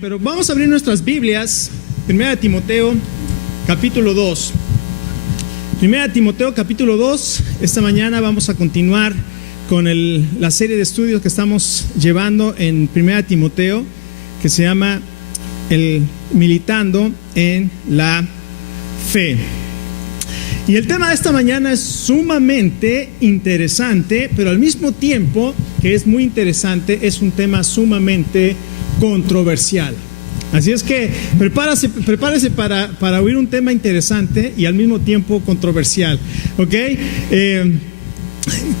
Pero vamos a abrir nuestras Biblias, 1 Timoteo, capítulo 2. 1 Timoteo, capítulo 2. Esta mañana vamos a continuar con la serie de estudios que estamos llevando en 1 Timoteo, que se llama Militando en la Fe. Y el tema de esta mañana es sumamente interesante, pero al mismo tiempo que es muy interesante, es un tema sumamente controversial. Así es que prepárese para oír un tema interesante y al mismo tiempo controversial. ¿Ok?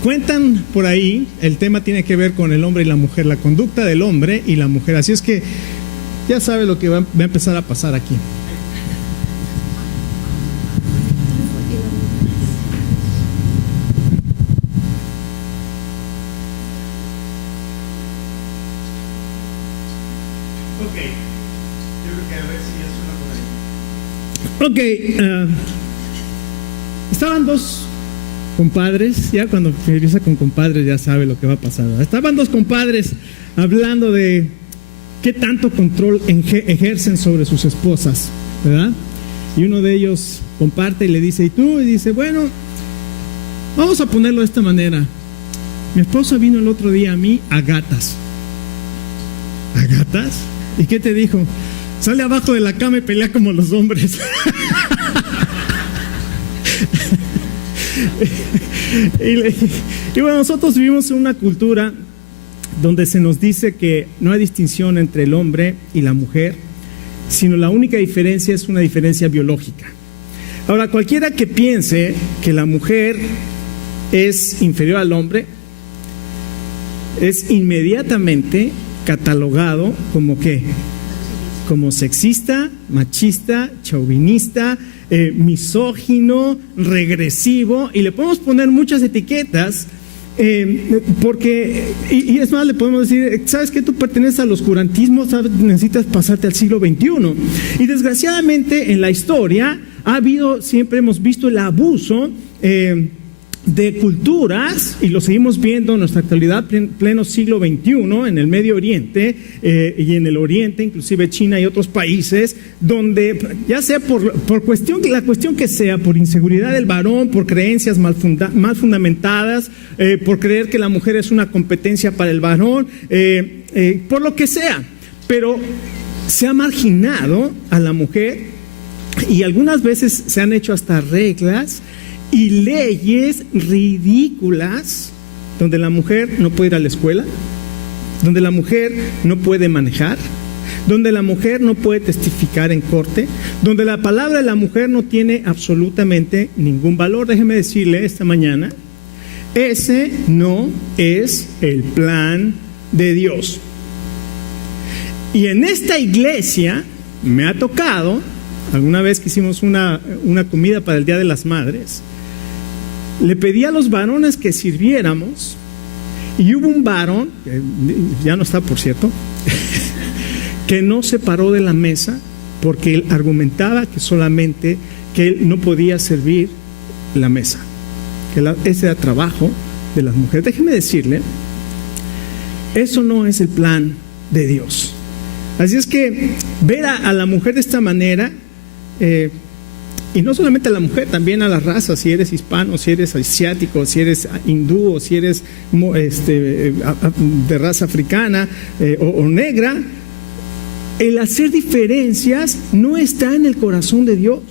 Cuentan por ahí, el tema tiene que ver con el hombre y la mujer, la conducta del hombre y la mujer. Así es que ya sabe lo que va a empezar a pasar aquí. Estaban dos compadres, ya cuando empieza con compadres ya sabe lo que va a pasar, ¿verdad? Estaban dos compadres hablando de qué tanto control ejercen sobre sus esposas, ¿verdad? Y uno de ellos comparte y le dice, ¿y tú? Y dice, bueno, vamos a ponerlo de esta manera. Mi esposa vino el otro día a mí a gatas. ¿A gatas? ¿Y qué te dijo? Sale abajo de la cama y pelea como los hombres. y bueno, nosotros vivimos en una cultura donde se nos dice que no hay distinción entre el hombre y la mujer, sino la única diferencia es una diferencia biológica. Ahora, cualquiera que piense que la mujer es inferior al hombre, es inmediatamente catalogado como ¿qué? Como sexista, machista, chauvinista, misógino, regresivo, y le podemos poner muchas etiquetas, porque, y es más, le podemos decir, ¿sabes qué? Tú perteneces al oscurantismo, ¿sabes? Necesitas pasarte al siglo XXI. Y desgraciadamente en la historia siempre hemos visto el abuso de culturas, y lo seguimos viendo en nuestra actualidad, pleno siglo XXI, en el Medio Oriente y en el Oriente, inclusive China y otros países, donde ya sea por la cuestión que sea, por inseguridad del varón, por creencias mal fundamentadas, por creer que la mujer es una competencia para el varón, por lo que sea, pero se ha marginado a la mujer y algunas veces se han hecho hasta reglas y leyes ridículas donde la mujer no puede ir a la escuela, donde la mujer no puede manejar, donde la mujer no puede testificar en corte, donde la palabra de la mujer no tiene absolutamente ningún valor. Déjeme decirle esta mañana, ese no es el plan de Dios. Y en esta iglesia me ha tocado, alguna vez que hicimos una comida para el Día de las Madres, le pedí a los varones que sirviéramos y hubo un varón, que ya no está por cierto, que no se paró de la mesa porque él argumentaba que él no podía servir la mesa, que ese era trabajo de las mujeres. Déjeme decirle, eso no es el plan de Dios. Así es que ver a la mujer de esta manera, y no solamente a la mujer, también a la raza, si eres hispano, si eres asiático, si eres hindú, o si eres de raza africana o negra, el hacer diferencias no está en el corazón de Dios.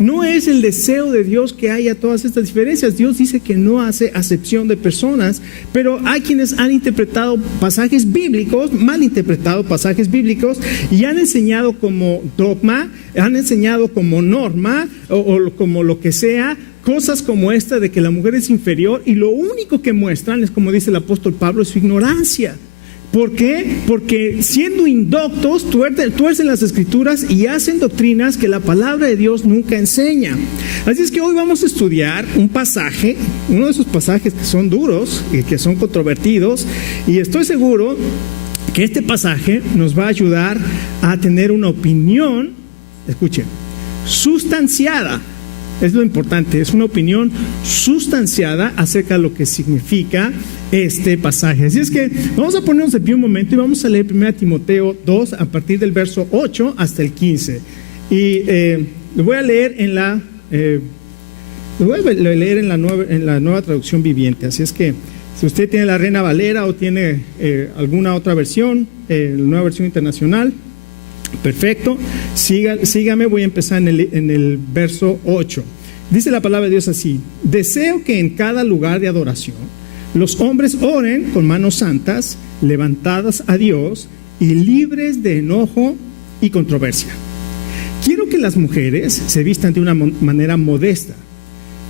No es el deseo de Dios que haya todas estas diferencias. Dios dice que no hace acepción de personas, pero hay quienes han interpretado pasajes bíblicos, mal interpretado pasajes bíblicos, y han enseñado como dogma, han enseñado como norma o como lo que sea, cosas como esta de que la mujer es inferior, y lo único que muestran es, como dice el apóstol Pablo, es su ignorancia. ¿Por qué? Porque siendo indoctos tuercen las escrituras y hacen doctrinas que la palabra de Dios nunca enseña. Así es que hoy vamos a estudiar un pasaje, uno de esos pasajes que son duros y que son controvertidos, y estoy seguro que este pasaje nos va a ayudar a tener una opinión, escuchen, sustanciada Es lo importante, es una opinión sustanciada acerca de lo que significa este pasaje. Así es que vamos a ponernos de pie un momento y vamos a leer 1 Timoteo 2 a partir del verso 8 hasta el 15. Y lo voy a leer en la nueva traducción viviente. Así es que si usted tiene la Reina Valera o tiene alguna otra versión, la nueva versión internacional, perfecto, sígame, voy a empezar en el verso 8. Dice la palabra de Dios así: deseo que en cada lugar de adoración los hombres oren con manos santas, levantadas a Dios y libres de enojo y controversia. Quiero que las mujeres se vistan de una manera modesta.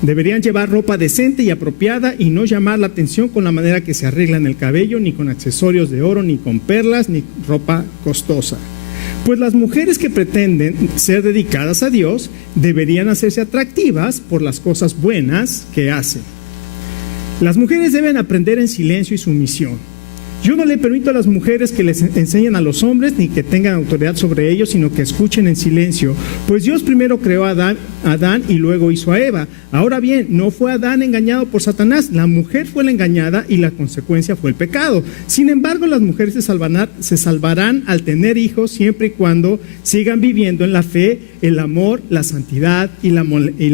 Deberían llevar ropa decente y apropiada y no llamar la atención con la manera que se arreglan el cabello, ni con accesorios de oro, ni con perlas, ni ropa costosa. Pues las mujeres que pretenden ser dedicadas a Dios deberían hacerse atractivas por las cosas buenas que hacen. Las mujeres deben aprender en silencio y sumisión. Yo no le permito a las mujeres que les enseñen a los hombres ni que tengan autoridad sobre ellos, sino que escuchen en silencio. Pues Dios primero creó a Adán y luego hizo a Eva. Ahora bien, no fue Adán engañado por Satanás, la mujer fue la engañada y la consecuencia fue el pecado. Sin embargo, las mujeres se salvarán al tener hijos siempre y cuando sigan viviendo en la fe, el amor, la santidad y la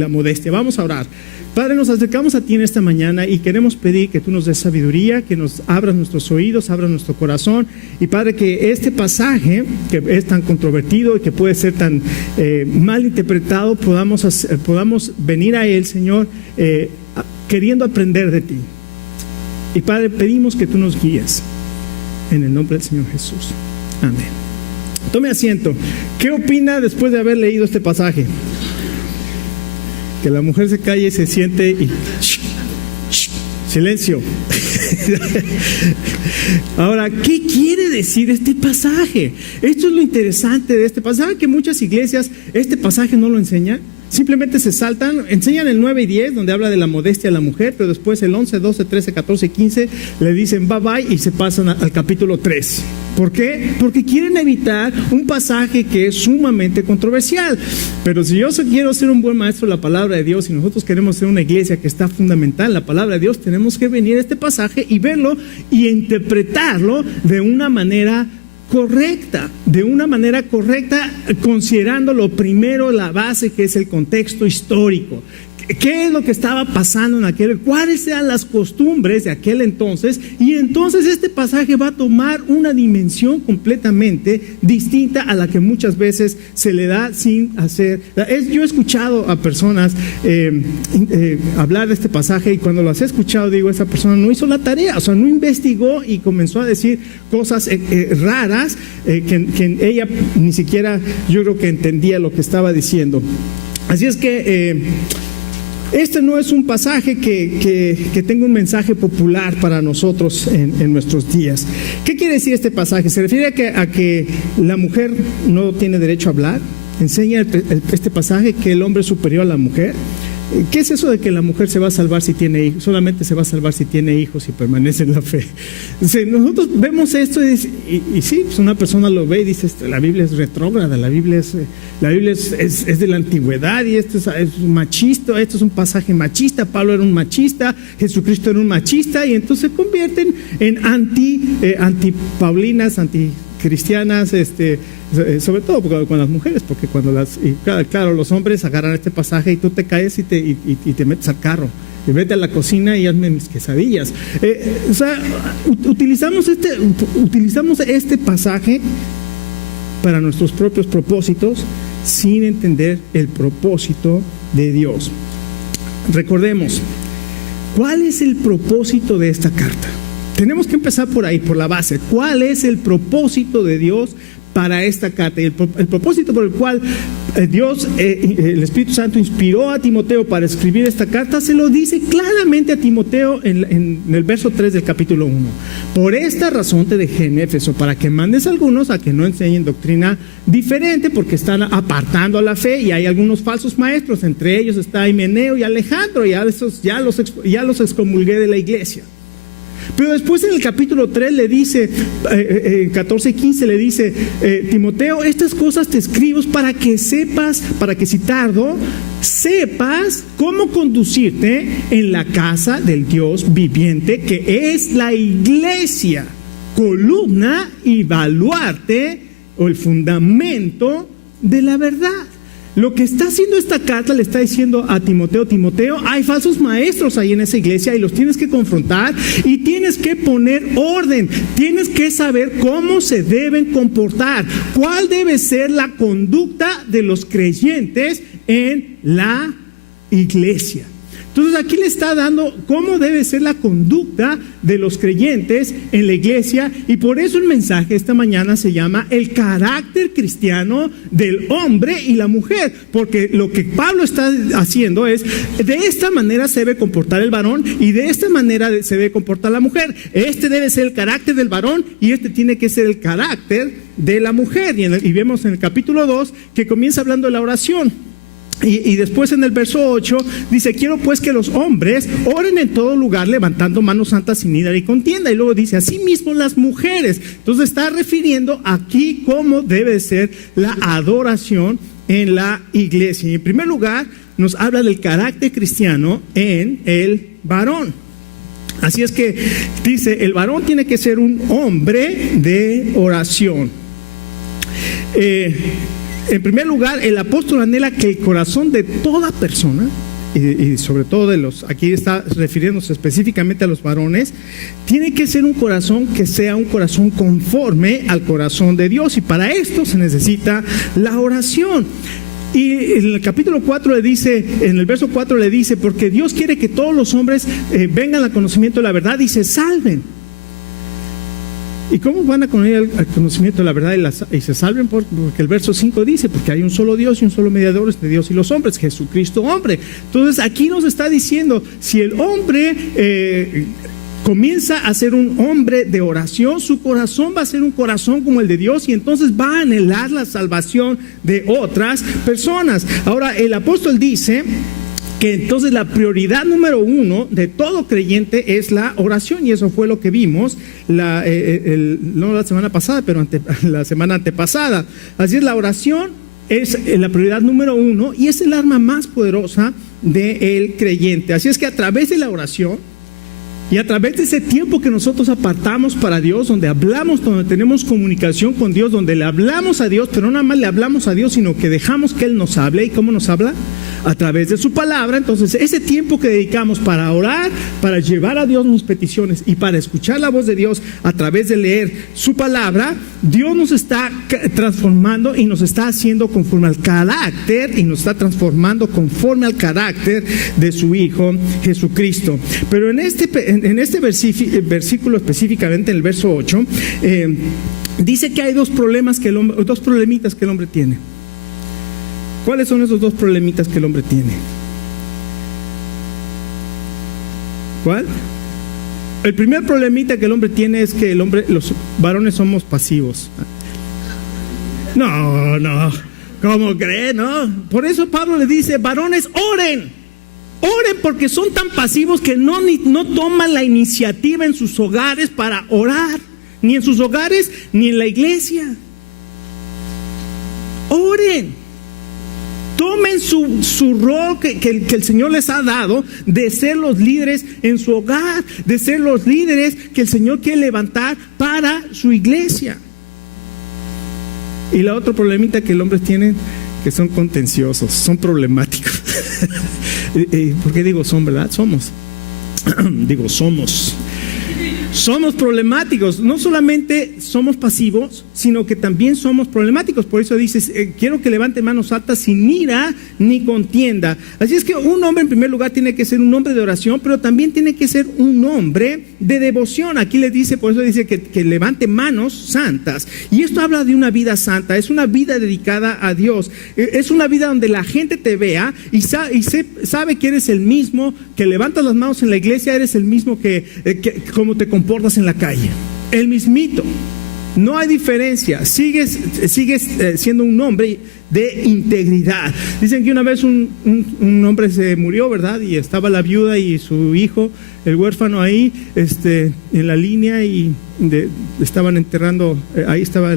modestia. Vamos a orar. Padre, nos acercamos a ti en esta mañana y queremos pedir que tú nos des sabiduría, que nos abras nuestros oídos, abras nuestro corazón. Y Padre, que este pasaje, que es tan controvertido y que puede ser tan mal interpretado, podamos venir a él, Señor, queriendo aprender de ti. Y Padre, pedimos que tú nos guíes en el nombre del Señor Jesús. Amén. Tome asiento. ¿Qué opina después de haber leído este pasaje? Que la mujer se calle y se siente y silencio. Ahora, ¿qué quiere decir este pasaje? Esto es lo interesante de este pasaje, que muchas iglesias este pasaje no lo enseñan. Simplemente se saltan, enseñan el 9 y 10 donde habla de la modestia de la mujer, pero después el 11, 12, 13, 14 y 15 le dicen bye bye y se pasan al capítulo 3. ¿Por qué? Porque quieren evitar un pasaje que es sumamente controversial. Pero si yo quiero ser un buen maestro de la palabra de Dios y nosotros queremos ser una iglesia que está fundamental en la palabra de Dios, tenemos que venir a este pasaje y verlo y interpretarlo de una manera correcta, considerando lo primero, la base, que es el contexto histórico. ¿Qué es lo que estaba pasando en cuáles eran las costumbres de aquel entonces? Y entonces este pasaje va a tomar una dimensión completamente distinta a la que muchas veces se le da sin hacer. Yo he escuchado a personas hablar de este pasaje, y cuando las he escuchado digo, esa persona no hizo la tarea, o sea, no investigó y comenzó a decir cosas raras que ella ni siquiera, yo creo que entendía lo que estaba diciendo. Así es que este no es un pasaje que tenga un mensaje popular para nosotros en nuestros días. ¿Qué quiere decir este pasaje? Se refiere a que la mujer no tiene derecho a hablar. Enseña este pasaje que el hombre es superior a la mujer. ¿Qué es eso de que la mujer se va a salvar si tiene hijos? Solamente se va a salvar si tiene hijos y permanece en la fe. Nosotros vemos esto y sí, pues una persona lo ve y dice, la Biblia es retrógrada, la Biblia es de la antigüedad y esto es machista, esto es un pasaje machista, Pablo era un machista, Jesucristo era un machista, y entonces se convierten en antipaulinas, anticristianas, sobre todo con las mujeres, porque cuando claro, los hombres agarran este pasaje y tú te caes y te metes al carro y vete a la cocina y hazme mis quesadillas. O sea, utilizamos este pasaje para nuestros propios propósitos sin entender el propósito de Dios. Recordemos, ¿cuál es el propósito de esta carta? Tenemos que empezar por ahí, por la base. ¿Cuál es el propósito de Dios para esta carta? El propósito por el cual Dios, el Espíritu Santo, inspiró a Timoteo para escribir esta carta, se lo dice claramente a Timoteo en el verso 3 del capítulo 1. Por esta razón te dejé en Éfeso, para que mandes a algunos a que no enseñen doctrina diferente, porque están apartando a la fe y hay algunos falsos maestros. Entre ellos está Himeneo y Alejandro, ya los excomulgué de la iglesia. Pero después en el capítulo 3 le dice, 14 y 15 le dice, Timoteo, estas cosas te escribo para que sepas, para que si tardo, sepas cómo conducirte en la casa del Dios viviente, que es la iglesia, columna y baluarte o el fundamento de la verdad. Lo que está haciendo esta carta le está diciendo a Timoteo, Timoteo, hay falsos maestros ahí en esa iglesia y los tienes que confrontar y tienes que poner orden, tienes que saber cómo se deben comportar, cuál debe ser la conducta de los creyentes en la iglesia. Entonces aquí le está dando cómo debe ser la conducta de los creyentes en la iglesia, y por eso el mensaje esta mañana se llama el carácter cristiano del hombre y la mujer, porque lo que Pablo está haciendo es, de esta manera se debe comportar el varón y de esta manera se debe comportar la mujer. Este debe ser el carácter del varón y este tiene que ser el carácter de la mujer. Y vemos en el capítulo 2 que comienza hablando de la oración. Y después en el verso 8 dice, quiero pues que los hombres oren en todo lugar levantando manos santas sin ira y contienda. Y luego dice, asimismo las mujeres. Entonces está refiriendo aquí cómo debe ser la adoración en la iglesia. Y en primer lugar nos habla del carácter cristiano en el varón. Así es que dice, el varón tiene que ser un hombre de oración. En primer lugar, el apóstol anhela que el corazón de toda persona, y sobre todo de los, aquí está refiriéndose específicamente a los varones, tiene que ser un corazón que sea un corazón conforme al corazón de Dios, y para esto se necesita la oración. Y en el capítulo 4 le dice, en el verso 4 le dice, porque Dios quiere que todos los hombres vengan al conocimiento de la verdad y se salven. ¿Y cómo van a conocer el conocimiento de la verdad y se salven? Porque el verso 5 dice, porque hay un solo Dios y un solo mediador entre Dios y los hombres, Jesucristo hombre. Entonces aquí nos está diciendo, si el hombre comienza a ser un hombre de oración, su corazón va a ser un corazón como el de Dios, y entonces va a anhelar la salvación de otras personas. Ahora el apóstol dice que entonces la prioridad número 1 de todo creyente es la oración, y eso fue lo que vimos no la semana pasada, pero la semana antepasada. Así es, la oración es la prioridad número 1 y es el arma más poderosa del creyente. Así es que a través de la oración y a través de ese tiempo que nosotros apartamos para Dios, donde hablamos, donde tenemos comunicación con Dios, donde le hablamos a Dios, pero no nada más le hablamos a Dios, sino que dejamos que Él nos hable. ¿Y cómo nos habla? A través de su palabra. Entonces ese tiempo que dedicamos para orar, para llevar a Dios mis peticiones y para escuchar la voz de Dios a través de leer su palabra, Dios nos está transformando y nos está haciendo conforme al carácter, y nos está transformando conforme al carácter de su Hijo Jesucristo. Pero en este versículo específicamente, en el verso 8, dice que hay dos problemitas que el hombre tiene. ¿Cuáles son esos dos problemitas que el hombre tiene? ¿Cuál? El primer problemita que el hombre tiene es que los varones somos pasivos. No, ¿cómo cree? No. Por eso Pablo le dice, varones, oren, porque son tan pasivos que no toman la iniciativa en sus hogares para orar, ni en sus hogares ni en la iglesia. Oren. Tomen su rol que el Señor les ha dado de ser los líderes en su hogar, de ser los líderes que el Señor quiere levantar para su iglesia. Y la otra problemita que el hombre tiene, que son contenciosos, son problemáticos. ¿Por qué digo son, verdad? Somos. Somos problemáticos. No solamente somos pasivos, sino que también somos problemáticos. Por eso dices, quiero que levante manos altas sin ira ni contienda. Así es que un hombre en primer lugar tiene que ser un hombre de oración, pero también tiene que ser un hombre de devoción. Aquí le dice, por eso dice que levante manos santas. Y esto habla de una vida santa, es una vida dedicada a Dios. Es una vida donde la gente te vea y sabe que eres el mismo, que levantas las manos en la iglesia, eres el mismo que como te comportas en la calle, el mismito. No hay diferencia, sigues siendo un hombre de integridad. Dicen que una vez un hombre se murió, ¿verdad? Y estaba la viuda y su hijo, el huérfano ahí, en la línea y estaban enterrando, ahí estaba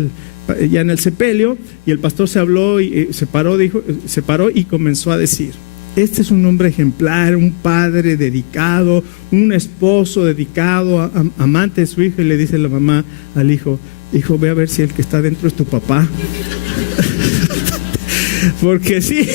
ya en el sepelio, y el pastor se paró y comenzó a decir: este es un hombre ejemplar, un padre dedicado, un esposo dedicado, amante de su hijo. Y le dice la mamá al hijo: hijo, ve a ver si el que está dentro es tu papá. Porque sí,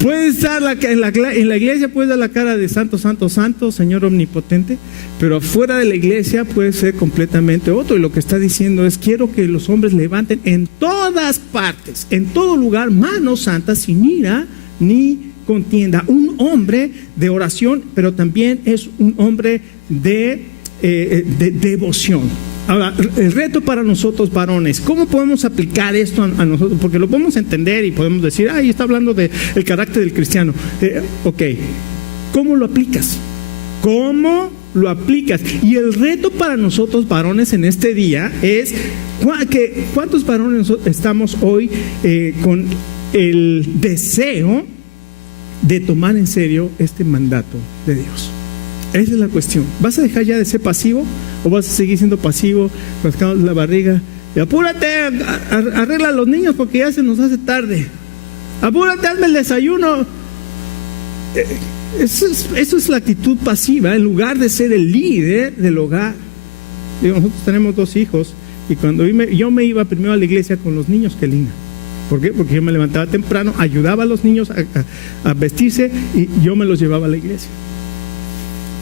puede estar en la iglesia, puede dar la cara de santo, santo, santo, Señor omnipotente, pero fuera de la iglesia puede ser completamente otro. Y lo que está diciendo es: quiero que los hombres levanten en todas partes, en todo lugar, manos santas, sin ira ni contienda. Un hombre de oración, pero también es un hombre de devoción. Ahora, el reto para nosotros varones: ¿cómo podemos aplicar esto a nosotros? Porque lo podemos entender y podemos decir: ay, está hablando del carácter del cristiano. Ok, ¿cómo lo aplicas? ¿Cómo lo aplicas? Y el reto para nosotros varones en este día es ¿cuántos varones estamos hoy con el deseo de tomar en serio este mandato de Dios? Esa es la cuestión. ¿Vas a dejar ya de ser pasivo o vas a seguir siendo pasivo, rascando la barriga? Y apúrate, arregla a los niños porque ya se nos hace tarde. Apúrate, hazme el desayuno. Eso es la actitud pasiva, en lugar de ser el líder del hogar. Digo, nosotros tenemos 2 hijos y cuando yo me iba primero a la iglesia con los niños que Lina. ¿Por qué? Porque yo me levantaba temprano, ayudaba a los niños a vestirse y yo me los llevaba a la iglesia.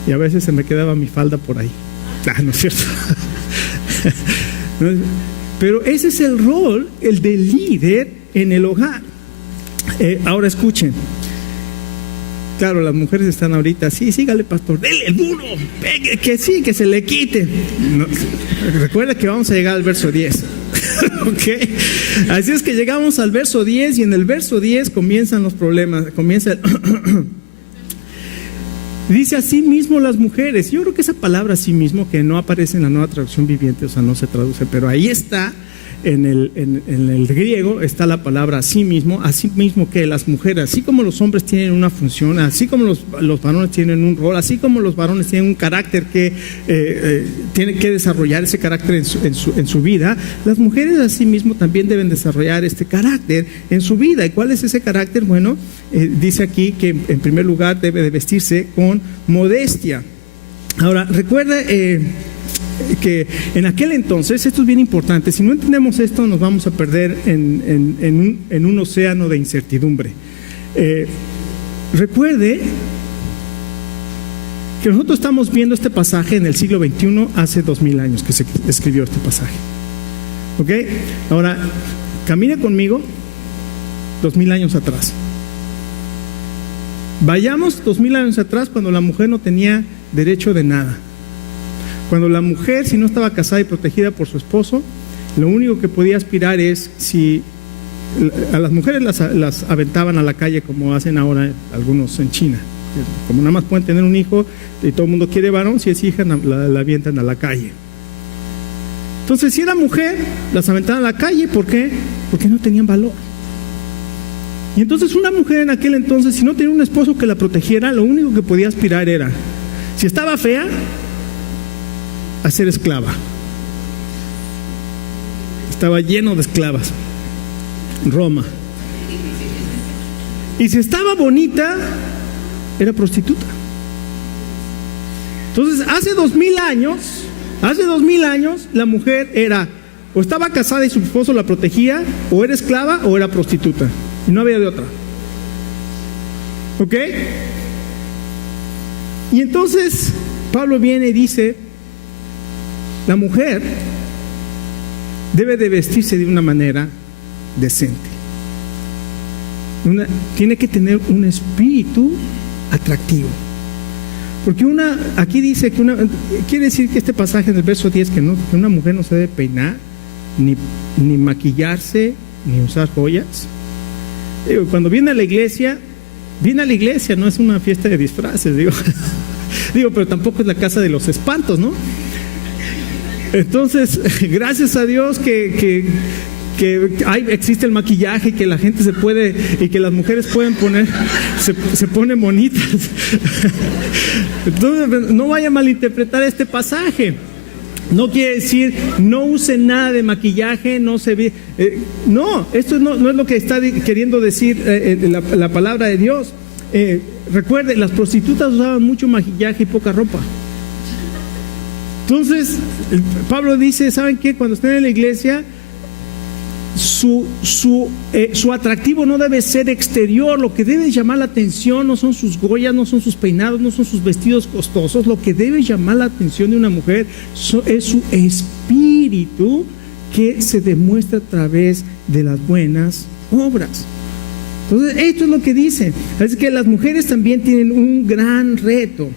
Y a veces se me quedaba mi falda por ahí. No es cierto. Pero ese es el rol, el de líder en el hogar. Ahora escuchen. Claro, las mujeres están ahorita: sí, sígale, pastor, dele duro, pegue, que sí, que se le quite. No, recuerda que vamos a llegar al verso 10. ¿Ok? Así es que llegamos al verso 10 y en el verso 10 comienzan los problemas. Comienza el... Dice: así mismo las mujeres. Yo creo que esa palabra así mismo, que no aparece en la Nueva Traducción Viviente, o sea, no se traduce, pero ahí está, en el griego está la palabra así mismo que las mujeres, así como los hombres tienen una función, así como los varones tienen un rol, así como los varones tienen un carácter que tienen que desarrollar ese carácter en su vida, las mujeres así mismo también deben desarrollar este carácter en su vida. ¿Y cuál es ese carácter? Bueno, dice aquí que en primer lugar debe de vestirse con modestia. Ahora, recuerda que en aquel entonces, esto es bien importante, si no entendemos esto nos vamos a perder en un océano de incertidumbre. Recuerde que nosotros estamos viendo este pasaje en el siglo XXI, hace 2000 años que se escribió este pasaje. ¿Ok? Ahora, camine conmigo 2000 años atrás. Vayamos 2000 años atrás, cuando la mujer no tenía derecho de nada. Cuando la mujer, si no estaba casada y protegida por su esposo, lo único que podía aspirar es, si a las mujeres las aventaban a la calle como hacen ahora algunos en China. Como nada más pueden tener un hijo y todo el mundo quiere varón, si es hija la avientan a la calle. Entonces, si era mujer, las aventaban a la calle. ¿Por qué? Porque no tenían valor. Y entonces una mujer en aquel entonces, si no tenía un esposo que la protegiera, lo único que podía aspirar era, si estaba fea, a ser esclava. Estaba lleno de esclavas Roma. Y si estaba bonita, era prostituta. Entonces, hace 2000 años, la mujer era, o estaba casada y su esposo la protegía, o era esclava, o era prostituta. Y no había de otra. ¿Ok? Y entonces, Pablo viene y dice: la mujer debe de vestirse de una manera decente. Tiene que tener un espíritu atractivo. Porque aquí dice que quiere decir que este pasaje en el verso 10, que una mujer no se debe peinar, ni maquillarse, ni usar joyas. Cuando viene a la iglesia, no es una fiesta de disfraces, digo, pero tampoco es la casa de los espantos, ¿no? Entonces, gracias a Dios que existe el maquillaje y que la gente se puede, y que las mujeres pueden poner, se ponen bonitas. Entonces, no vaya a malinterpretar este pasaje. No quiere decir no use nada de maquillaje, no se ve. No, esto no es lo que está queriendo decir la palabra de Dios. Recuerde, las prostitutas usaban mucho maquillaje y poca ropa. Entonces, Pablo dice, ¿saben qué? Cuando estén en la iglesia, su atractivo no debe ser exterior. Lo que debe llamar la atención no son sus joyas, no son sus peinados, no son sus vestidos costosos. Lo que debe llamar la atención de una mujer es su espíritu, que se demuestra a través de las buenas obras. Entonces, esto es lo que dice. Así que las mujeres también tienen un gran reto.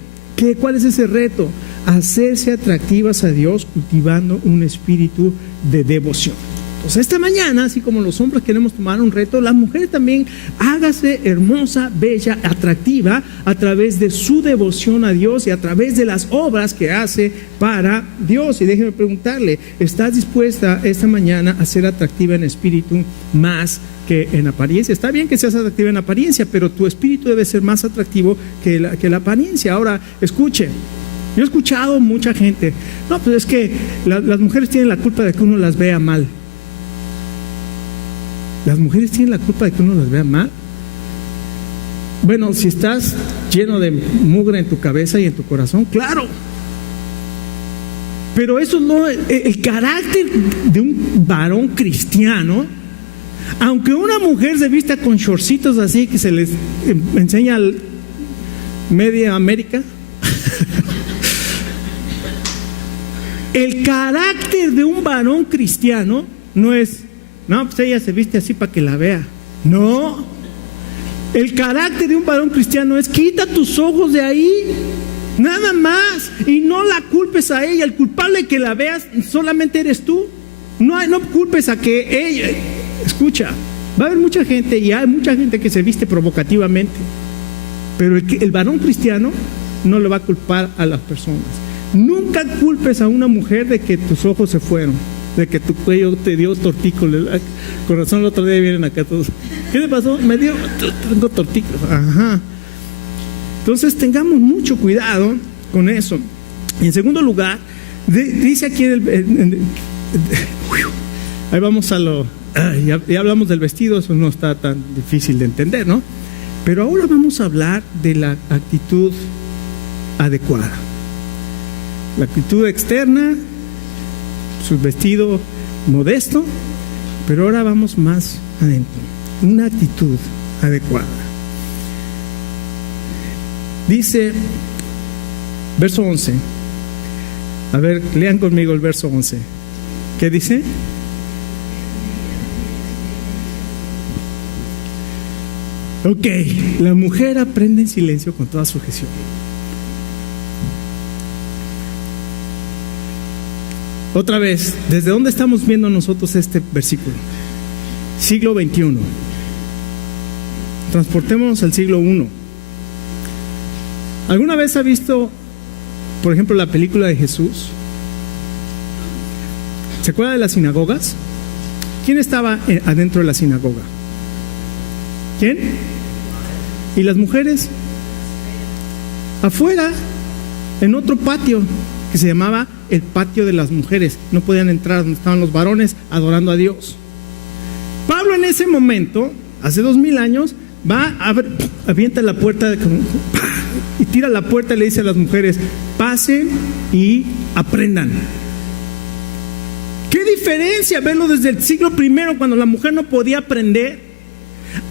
¿Cuál es ese reto? Hacerse atractivas a Dios cultivando un espíritu de devoción. Entonces, esta mañana, así como los hombres queremos tomar un reto, las mujeres también hágase hermosa, bella, atractiva a través de su devoción a Dios y a través de las obras que hace para Dios. Y déjeme preguntarle, ¿estás dispuesta esta mañana a ser atractiva en espíritu más que en apariencia? Está bien que seas atractiva en apariencia, pero tu espíritu debe ser más atractivo que la apariencia. Ahora, escuche. Yo he escuchado mucha gente, no, pues es que las mujeres tienen la culpa de que uno las vea mal. ¿Las mujeres tienen la culpa de que uno las vea mal? Bueno, si estás lleno de mugre en tu cabeza y en tu corazón, claro. Pero eso no, el carácter de un varón cristiano, aunque una mujer se vista con shortcitos así que se les enseña media América, el carácter de un varón cristiano no es, no, pues ella se viste así para que la vea. No, el carácter de un varón cristiano es: quita tus ojos de ahí, nada más, y no la culpes a ella. El culpable de que la veas solamente eres tú. No culpes a que ella. Escucha, va a haber mucha gente, y hay mucha gente que se viste provocativamente, pero el varón cristiano no le va a culpar a las personas. Nunca culpes a una mujer de que tus ojos se fueron, de que tu cuello te dio tortícolis. Con razón, el otro día vienen acá todos: ¿qué le pasó? Tengo tortícolis. Ajá. Entonces tengamos mucho cuidado con eso. En segundo lugar, dice aquí ahí vamos a lo, ya hablamos del vestido, eso no está tan difícil de entender, ¿no? Pero ahora vamos a hablar de la actitud adecuada. La actitud externa, su vestido modesto, pero ahora vamos más adentro. Una actitud adecuada. Dice, verso 11. A ver, lean conmigo el verso 11. ¿Qué dice? Ok, la mujer aprende en silencio con toda sujeción. Otra vez, ¿desde dónde estamos viendo nosotros este versículo? Siglo XXI. Transportémonos al siglo I. ¿Alguna vez ha visto, por ejemplo, la película de Jesús? ¿Se acuerda de las sinagogas? ¿Quién estaba adentro de la sinagoga? ¿Quién? ¿Y las mujeres? Afuera, en otro patio que se llamaba el patio de las mujeres. No podían entrar donde estaban los varones adorando a Dios. Pablo en ese momento, hace 2000 años, va a ver, avienta la puerta y tira la puerta y le dice a las mujeres: pasen y aprendan. ¿Qué diferencia verlo desde el siglo I, cuando la mujer no podía aprender,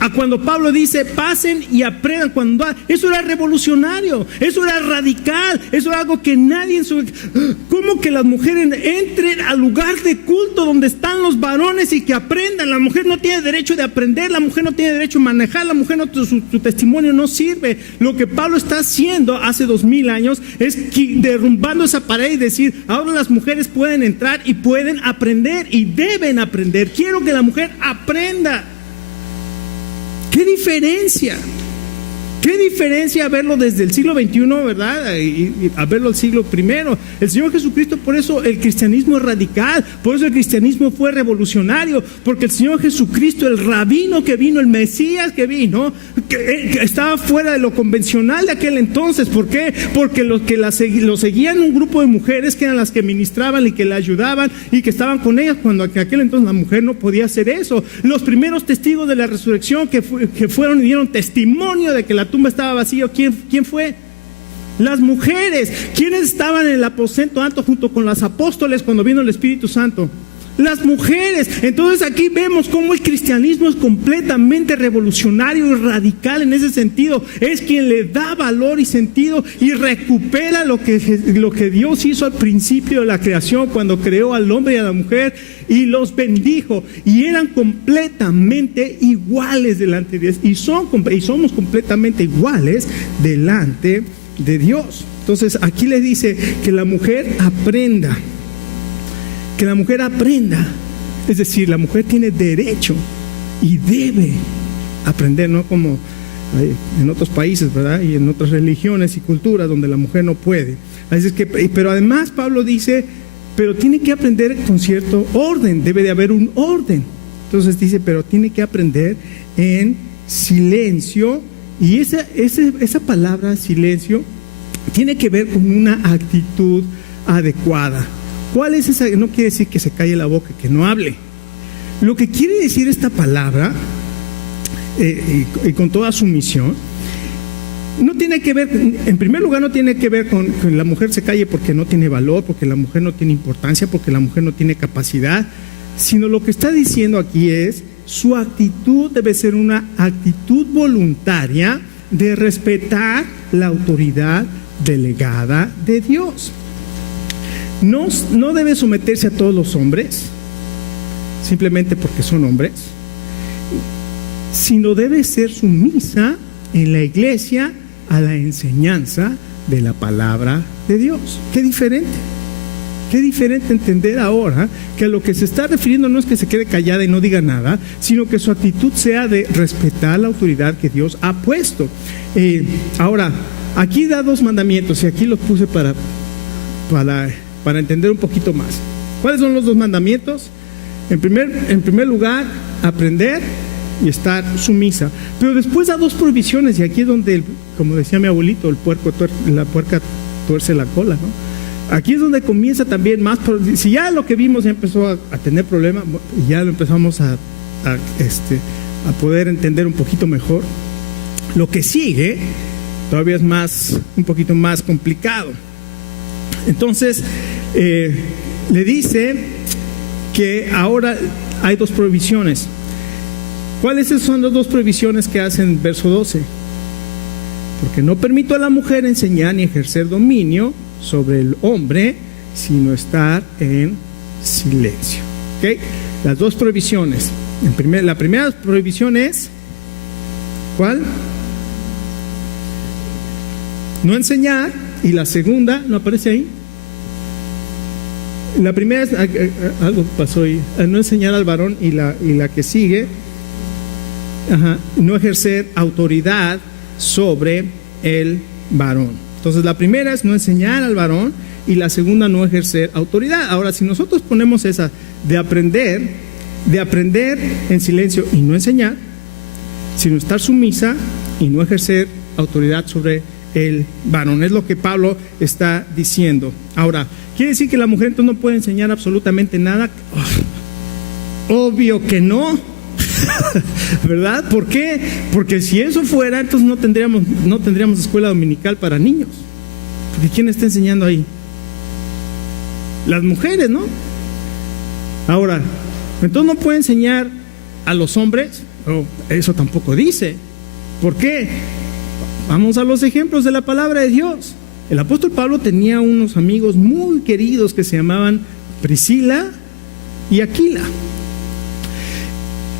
a cuando Pablo dice: pasen y aprendan? Eso era revolucionario, eso era radical, eso era algo que nadie ¿cómo que las mujeres entren al lugar de culto donde están los varones y que aprendan? La mujer no tiene derecho de aprender, la mujer no tiene derecho a manejar, la mujer su testimonio no sirve. Lo que Pablo está haciendo hace 2000 años es derrumbando esa pared y decir: ahora las mujeres pueden entrar y pueden aprender y deben aprender. Quiero que la mujer aprenda. ¿Qué diferencia? ¿Qué diferencia verlo desde el siglo XXI, verdad? Y a verlo al siglo I. El Señor Jesucristo, por eso el cristianismo es radical, por eso el cristianismo fue revolucionario, porque el Señor Jesucristo, el rabino que vino, el Mesías que vino, que estaba fuera de lo convencional de aquel entonces. ¿Por qué? Porque los que lo seguían un grupo de mujeres que eran las que ministraban y que le ayudaban y que estaban con ellas, cuando en aquel entonces la mujer no podía hacer eso. Los primeros testigos de la resurrección que fueron y dieron testimonio de que la tumba estaba vacía, ¿quién fue? Las mujeres. ¿Quiénes estaban en el aposento alto junto con los apóstoles cuando vino el Espíritu Santo? Las mujeres. Entonces aquí vemos cómo el cristianismo es completamente revolucionario y radical en ese sentido. Es quien le da valor y sentido y recupera lo que Dios hizo al principio de la creación, cuando creó al hombre y a la mujer y los bendijo, y eran completamente iguales delante de Dios, y somos completamente iguales delante de Dios. Entonces aquí le dice que la mujer aprenda. Que la mujer aprenda, es decir, la mujer tiene derecho y debe aprender, no como en otros países, ¿verdad? Y en otras religiones y culturas donde la mujer no puede. Así es que, pero además Pablo dice, pero tiene que aprender con cierto orden, debe de haber un orden. Entonces dice, pero tiene que aprender en silencio, y esa palabra silencio tiene que ver con una actitud adecuada. ¿Cuál es esa? No quiere decir que se calle la boca, que no hable. Lo que quiere decir esta palabra, y con toda sumisión, no tiene que ver, en primer lugar, no tiene que ver con que la mujer se calle porque no tiene valor, porque la mujer no tiene importancia, porque la mujer no tiene capacidad, sino lo que está diciendo aquí es, su actitud debe ser una actitud voluntaria de respetar la autoridad delegada de Dios. No debe someterse a todos los hombres, simplemente porque son hombres, sino debe ser sumisa en la iglesia a la enseñanza de la palabra de Dios. Qué diferente entender ahora que a lo que se está refiriendo no es que se quede callada y no diga nada, sino que su actitud sea de respetar la autoridad que Dios ha puesto. Ahora, aquí da 2 mandamientos, y aquí los puse para entender un poquito más. ¿Cuáles son los 2 mandamientos? En primer lugar, aprender y estar sumisa. Pero después da 2 prohibiciones, y aquí es donde, como decía mi abuelito, la puerca tuerce la cola, ¿no? Aquí es donde comienza también más. Si ya lo que vimos ya empezó a tener problemas, y ya lo empezamos a poder entender un poquito mejor, lo que sigue todavía es un poquito más complicado. Entonces, le dice que ahora hay 2 prohibiciones. ¿Cuáles son las 2 prohibiciones que hace en verso 12? Porque no permito a la mujer enseñar ni ejercer dominio sobre el hombre, sino estar en silencio. ¿Okay? Las 2 prohibiciones. La primera prohibición es, ¿cuál? No enseñar. Y la segunda, ¿no aparece ahí? La primera es, algo pasó ahí, no enseñar al varón, y la que sigue, no ejercer autoridad sobre el varón. Entonces la primera es no enseñar al varón, y la segunda no ejercer autoridad. Ahora, si nosotros ponemos esa de aprender en silencio y no enseñar, sino estar sumisa y no ejercer autoridad sobre el varón, es lo que Pablo está diciendo. Ahora, ¿quiere decir que la mujer entonces no puede enseñar absolutamente nada? Obvio que no. ¿Verdad? ¿Por qué? Porque si eso fuera, entonces no tendríamos escuela dominical para niños. Porque ¿quién está enseñando ahí? Las mujeres, ¿no? Ahora, entonces no puede enseñar a los hombres. Eso tampoco dice. ¿Por qué? Vamos a los ejemplos de la palabra de Dios. El apóstol Pablo tenía unos amigos muy queridos que se llamaban Priscila y Aquila.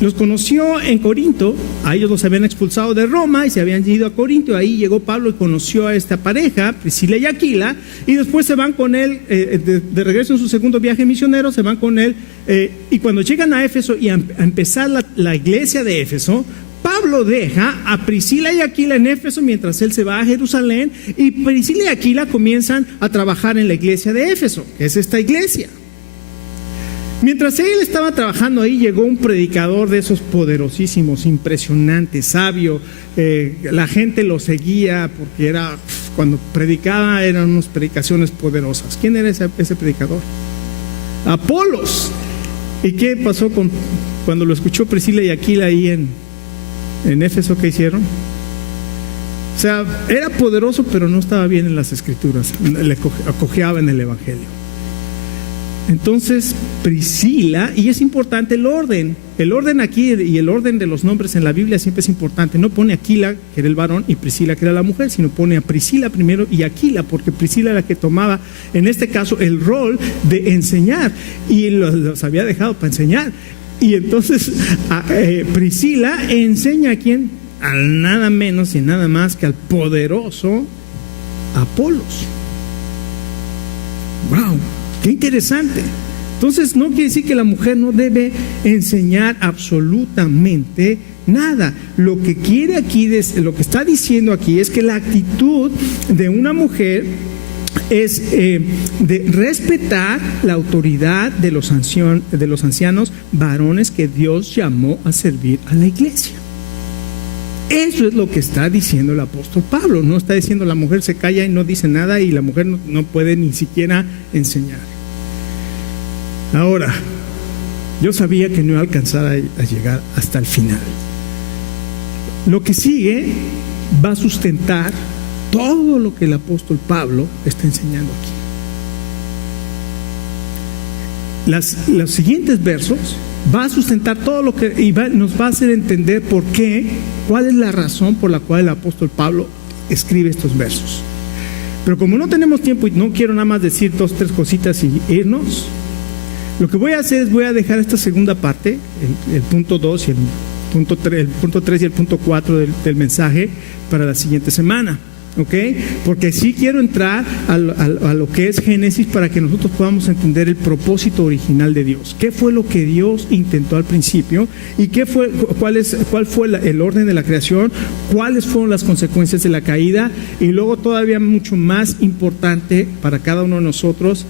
Los conoció en Corinto. A ellos los habían expulsado de Roma y se habían ido a Corinto. Ahí llegó Pablo y conoció a esta pareja, Priscila y Aquila, y después se van con él, de regreso en su segundo viaje misionero, se van con él, y cuando llegan a Éfeso y a empezar la iglesia de Éfeso, Pablo deja a Priscila y Aquila en Éfeso mientras él se va a Jerusalén, y Priscila y Aquila comienzan a trabajar en la iglesia de Éfeso, que es esta iglesia. Mientras él estaba trabajando ahí, llegó un predicador de esos poderosísimos, impresionantes, sabio. La gente lo seguía porque cuando predicaba eran unas predicaciones poderosas. ¿Quién era ese predicador? Apolos. ¿Y qué pasó cuando lo escuchó Priscila y Aquila ahí en Éfeso? ¿Qué hicieron? O sea, era poderoso, pero no estaba bien en las escrituras, le acogeaba en el evangelio. Entonces Priscila, y es importante el orden aquí y el orden de los nombres en la Biblia siempre es importante. No pone Aquila, que era el varón, y Priscila, que era la mujer, sino pone a Priscila primero y Aquila, porque Priscila era la que tomaba, en este caso, el rol de enseñar, y los había dejado para enseñar. Y entonces Priscila enseña a quién, a nada menos y nada más que al poderoso Apolos. ¡Wow! ¡Qué interesante! Entonces no quiere decir que la mujer no debe enseñar absolutamente nada. Lo que quiere aquí, lo que está diciendo aquí es que la actitud de una mujer es de respetar la autoridad de los ancianos varones que Dios llamó a servir a la iglesia. Eso es lo que está diciendo el apóstol Pablo. No está diciendo la mujer se calla y no dice nada y la mujer no puede ni siquiera enseñar. Ahora, yo sabía que no iba a alcanzar a llegar hasta el final. Lo que sigue va a sustentar todo lo que el apóstol Pablo está enseñando aquí. Los siguientes versos va a sustentar todo lo que nos va a hacer entender cuál es la razón por la cual el apóstol Pablo escribe estos versos. Pero como no tenemos tiempo y no quiero nada más decir 2 o 3 cositas y irnos, lo que voy a hacer es voy a dejar esta segunda parte, el punto 2 y el punto 3 y el punto 4 del mensaje para la siguiente semana. ¿Ok? Porque sí quiero entrar a lo que es Génesis para que nosotros podamos entender el propósito original de Dios. ¿Qué fue lo que Dios intentó al principio? ¿Y cuál fue el orden de la creación? ¿Cuáles fueron las consecuencias de la caída? Y luego todavía mucho más importante para cada uno de nosotros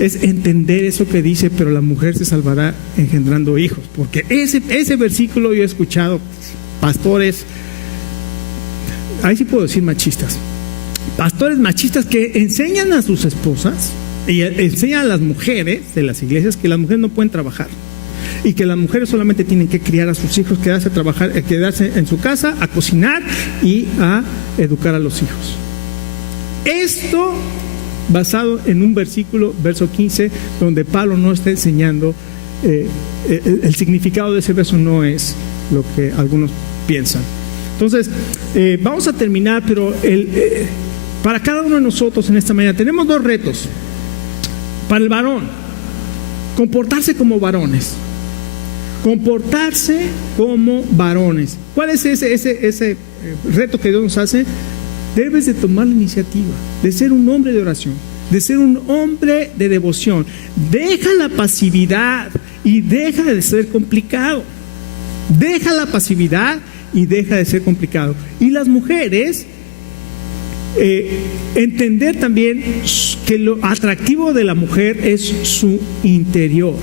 es entender eso que dice, pero la mujer se salvará engendrando hijos. Porque ese versículo yo he escuchado pastores, ahí sí puedo decir machistas, pastores machistas que enseñan a sus esposas y enseñan a las mujeres de las iglesias que las mujeres no pueden trabajar y que las mujeres solamente tienen que criar a sus hijos, quedarse a trabajar, quedarse en su casa, a cocinar y a educar a los hijos. Esto basado en un versículo, verso 15, donde Pablo no está enseñando, el significado de ese verso no es lo que algunos piensan. Entonces, vamos a terminar, pero para cada uno de nosotros en esta mañana tenemos 2 retos. Para el varón, comportarse como varones. Comportarse como varones. ¿Cuál es ese reto que Dios nos hace? Debes de tomar la iniciativa, de ser un hombre de oración, de ser un hombre de devoción. Deja la pasividad y deja de ser complicado. Deja la pasividad y deja de ser complicado. Y las mujeres, entender también que lo atractivo de la mujer es su interior.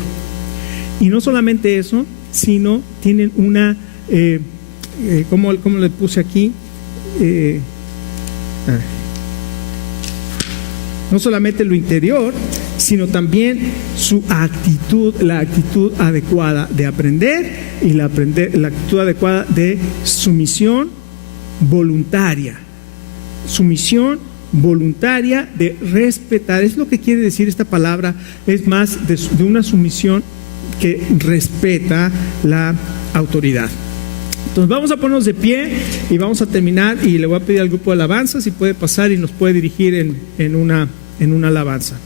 Y no solamente eso, sino tienen una, ¿cómo le puse aquí? No solamente lo interior, sino también su actitud, la actitud adecuada de aprender y la actitud adecuada de sumisión voluntaria. Sumisión voluntaria de respetar. Es lo que quiere decir esta palabra, es más de una sumisión que respeta la autoridad. Entonces vamos a ponernos de pie y vamos a terminar, y le voy a pedir al grupo de alabanza si puede pasar y nos puede dirigir en una alabanza.